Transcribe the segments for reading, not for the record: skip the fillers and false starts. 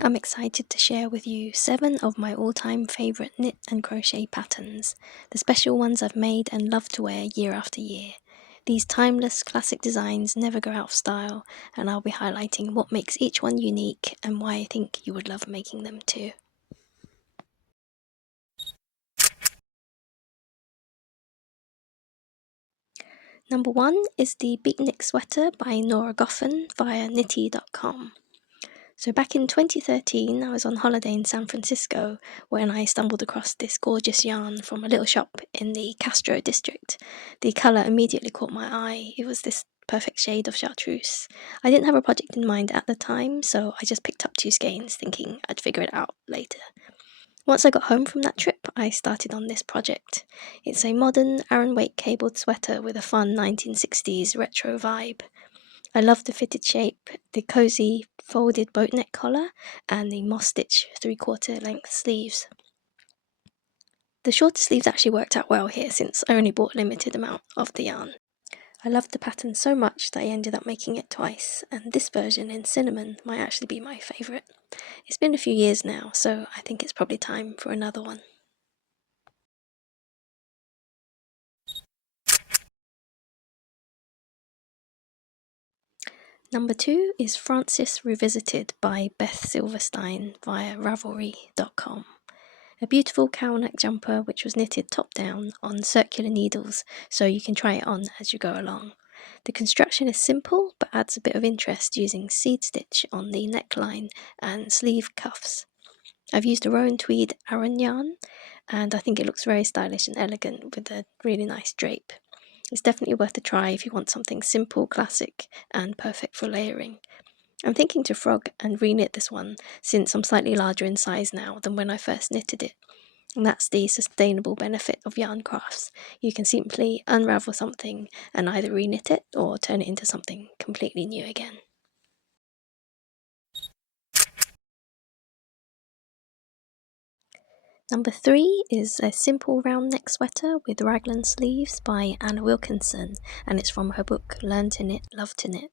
I'm excited to share with you 7 of my all-time favourite knit and crochet patterns, the special ones I've made and love to wear year after year. These timeless classic designs never go out of style, and I'll be highlighting what makes each one unique and why I think you would love making them too. Number 1 is the BEATNIK sweater by Nora Goffin via Knitty.com. So back in 2013, I was on holiday in San Francisco when I stumbled across this gorgeous yarn from a little shop in the Castro district. The colour immediately caught my eye. It was this perfect shade of chartreuse. I didn't have a project in mind at the time, so I just picked up 2 skeins thinking I'd figure it out later. Once I got home from that trip, I started on this project. It's a modern Aran weight cabled sweater with a fun 1960s retro vibe. I love the fitted shape, the cosy folded boat neck collar, and the moss stitch 3/4 length sleeves. The shorter sleeves actually worked out well here since I only bought a limited amount of the yarn. I loved the pattern so much that I ended up making it twice, and this version in cinnamon might actually be my favourite. It's been a few years now, so I think it's probably time for another one. Number 2 is Francis Revisited by Beth Silverstein via Ravelry.com. A beautiful cowl-neck jumper which was knitted top-down on circular needles so you can try it on as you go along. The construction is simple but adds a bit of interest using seed stitch on the neckline and sleeve cuffs. I've used a Rowan Tweed Aran yarn and I think it looks very stylish and elegant with a really nice drape. It's definitely worth a try if you want something simple, classic and perfect for layering. I'm thinking to frog and reknit this one since I'm slightly larger in size now than when I first knitted it. And that's the sustainable benefit of yarn crafts. You can simply unravel something and either reknit it or turn it into something completely new again. Number 3 is a simple round neck sweater with raglan sleeves by Anna Wilkinson, and it's from her book Learn to Knit, Love to Knit.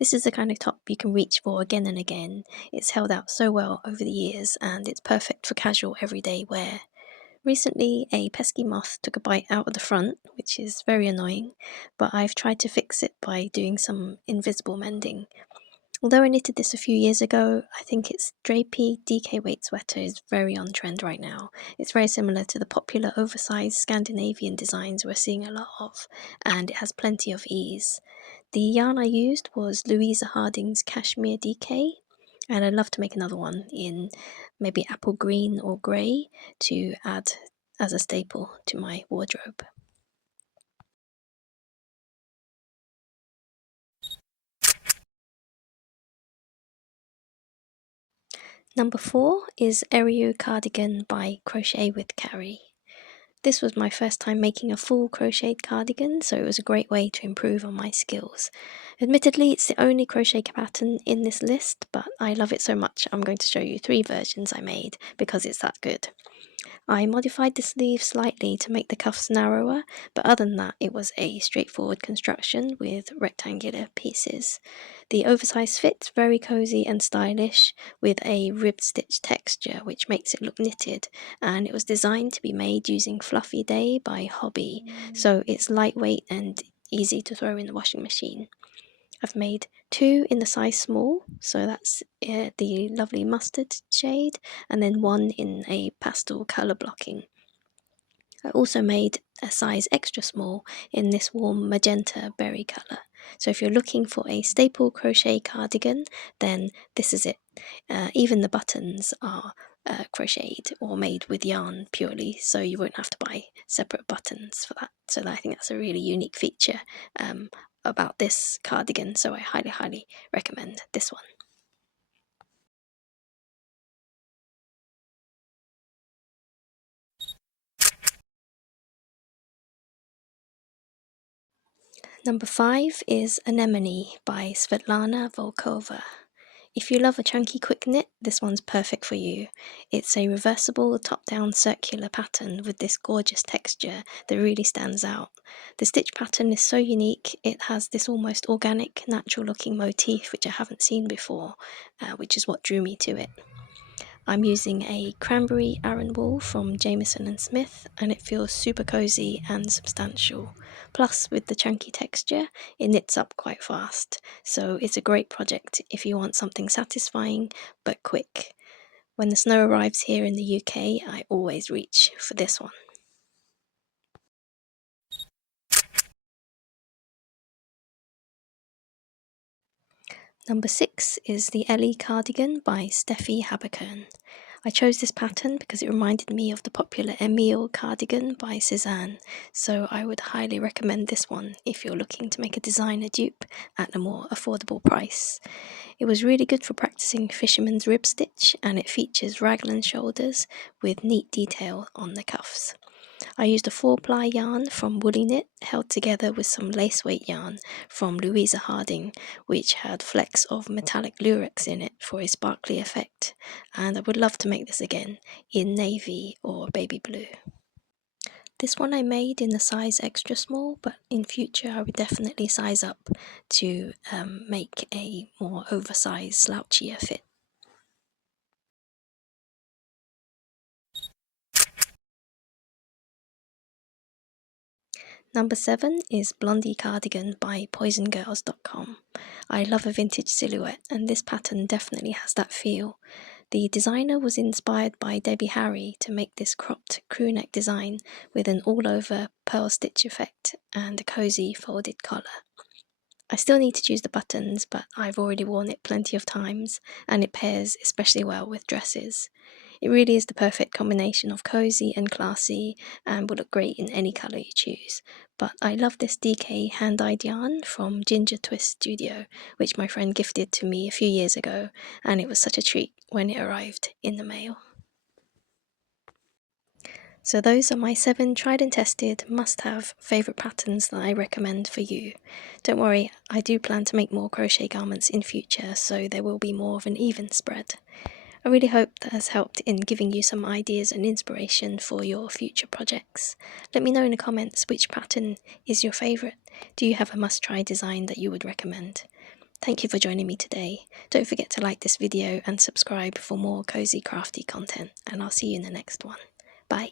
This is the kind of top you can reach for again and again. It's held out so well over the years and it's perfect for casual everyday wear. Recently, a pesky moth took a bite out of the front, which is very annoying, but I've tried to fix it by doing some invisible mending. Although I knitted this a few years ago, I think its drapey DK weight sweater is very on trend right now. It's very similar to the popular oversized Scandinavian designs we're seeing a lot of, and it has plenty of ease. The yarn I used was Louisa Harding's Cashmere DK, and I'd love to make another one in maybe apple green or grey to add as a staple to my wardrobe. Number 4 is ERIU Cardigan by Crochet with Carrie. This was my first time making a full crocheted cardigan, so it was a great way to improve on my skills. Admittedly, it's the only crochet pattern in this list, but I love it so much I'm going to show you 3 versions I made because it's that good. I modified the sleeve slightly to make the cuffs narrower, but other than that it was a straightforward construction with rectangular pieces. The oversized fit's very cozy and stylish with a ribbed stitch texture which makes it look knitted, and it was designed to be made using Fluffy Day by Hobby, so it's lightweight and easy to throw in the washing machine. I've made 2 in the size small, so that's the lovely mustard shade, and then 1 in a pastel colour blocking. I also made a size extra small in this warm magenta berry colour. So if you're looking for a staple crochet cardigan, then this is it. Even the buttons are crocheted or made with yarn purely, so you won't have to buy separate buttons for that. So I think that's a really unique feature about this cardigan, so I highly recommend this one. Number 5 is Anemone by Svetlana Volkova. If you love a chunky quick knit, this one's perfect for you. It's a reversible top-down circular pattern with this gorgeous texture that really stands out. The stitch pattern is so unique, it has this almost organic, natural looking motif which I haven't seen before, which is what drew me to it. I'm using a cranberry Aran wool from Jamieson & Smith, and it feels super cozy and substantial. Plus, with the chunky texture, it knits up quite fast, so it's a great project if you want something satisfying but quick. When the snow arrives here in the UK, I always reach for this one. Number 6 is the ELLY cardigan by Steffi Haberkern. I chose this pattern because it reminded me of the popular Emile cardigan by Cézanne, so I would highly recommend this one if you're looking to make a designer dupe at a more affordable price. It was really good for practicing fisherman's rib stitch, and it features raglan shoulders with neat detail on the cuffs. I used a 4-ply yarn from Woolly Knit held together with some lace weight yarn from Louisa Harding, which had flecks of metallic lurex in it for a sparkly effect, and I would love to make this again in navy or baby blue. This one I made in a size extra small, but in future I would definitely size up to make a more oversized slouchier fit. Number 7 is Blondie Cardigan by poisongirls.com. I love a vintage silhouette, and this pattern definitely has that feel. The designer was inspired by Debbie Harry to make this cropped crewneck design with an all-over pearl stitch effect and a cozy folded collar. I still need to choose the buttons, but I've already worn it plenty of times, and it pairs especially well with dresses. It really is the perfect combination of cozy and classy, and will look great in any colour you choose. But I love this DK hand-dyed yarn from Ginger Twist Studio, which my friend gifted to me a few years ago, and it was such a treat when it arrived in the mail. So those are my 7 tried and tested must-have favourite patterns that I recommend for you. Don't worry, I do plan to make more crochet garments in future, so there will be more of an even spread. I really hope that has helped in giving you some ideas and inspiration for your future projects. Let me know in the comments which pattern is your favourite. Do you have a must-try design that you would recommend? Thank you for joining me today. Don't forget to like this video and subscribe for more cozy crafty content, and I'll see you in the next one. Bye!